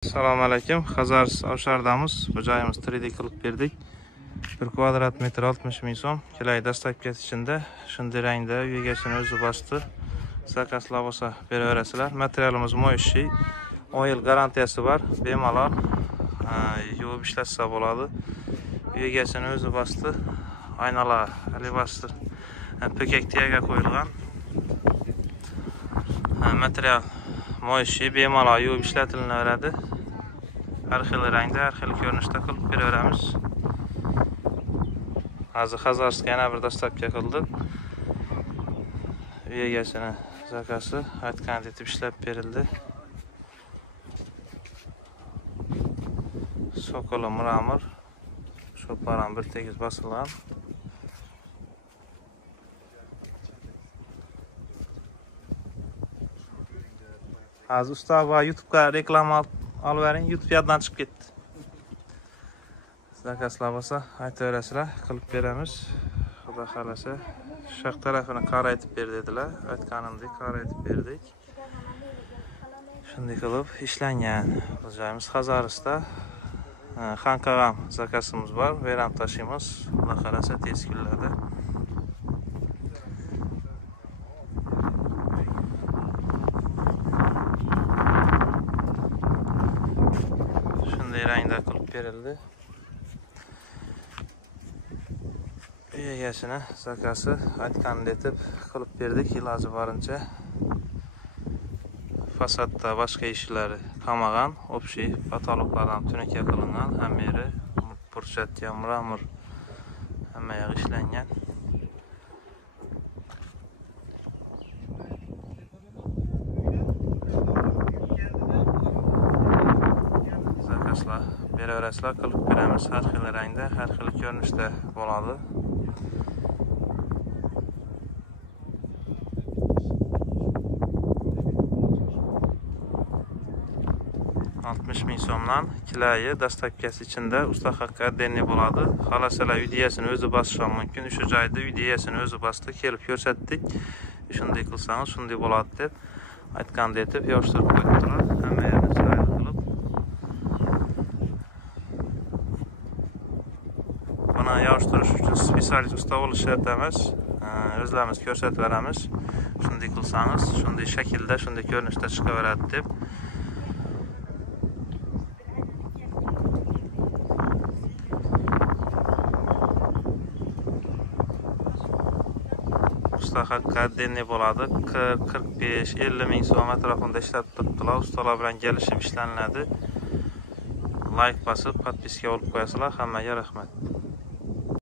Assalomu alaykum. Xazars Avshardamiz. Bu joyimiz 3D qilib berdik. 1 kvadrat metr 60 ming so'm. Kelay dastavkasi ichida shunday rangda uy egasini o'zi bosdi. Zakazlar bo'lsa beraverasizlar. Materialimiz mo'yishli. 10 yil garantiyasi bor. Bemalol yuvib ishlatsa bo'ladi. Uy egasini o'zi bosdi. Aynalar, alibastr, pekaktiyaga qo'yilgan. Material mo'yishli, bemalol yuvib ishlatilaveradi. Har xil rangda, har xil ko'rinishda qilib beraveramiz. Hozir Xazarsga yana bir dastavka qildik. Uy egasini zakasi aytgan etib ishlab berildi. Sokoli muramir, sho'param bir tegiz bosilgan. Hozir usta va YouTube'ga reklama olib bering, YouTube yoddan chiqib ketdi. Zakaslar bo'lsa aytaverasizlar, qilib beramiz. Xudo xolasa, shoq tarafini qoraytib ber dedilar. Aytganimdek qoraytib berdik. Shunday qilib ishlangan. Biz joyimiz Xazarsda. Xanqag'am zakasimiz bor, veram tashiymiz. Xudo xolasa tez kunlarda. Shunday rangda qilib berildi. Uy egasini zakasi aytganidek etib qilib berdik. Iloji boricha fasadda boshqa ishlar qolmagan, общий patologlardan tunuka qilingan, hamma yeri burchatga muramir, hamma yoq ishlangan. Zakaslar beraverasizlar, qilib beramiz. Har xil rangda, har xil ko'rinishda bo'ladi. Ming so'mdan kilayi dastavkasi ichida usta haqqa denni bo'ladi. Xolasalar ideyasini o'zi bosishi mumkin. O'sha joyda ideyasini o'zi bosdi, kelib ko'rsatdik. Shunday qilsangiz shunday bo'ladi deb aytgandek etib yopishtirib qo'yibdilar. Hamma yerni chiroyli qilib. Buni yopishtirish uchun spesialist usta bo'lish shart emas. O'zlarimiz ko'rsatib beramiz. Shunday qilsangiz, shunday shaklda, shunday ko'rinishda chiqaveradi deb. Usta haqqa denni bo'ladi. 45-50 ming so'm atrofida ishlab turibdilar. Ustalar bilan kelishib ishlanadi. Like bosib, podpiska olib qo'yasizlar. Hammaga rahmat.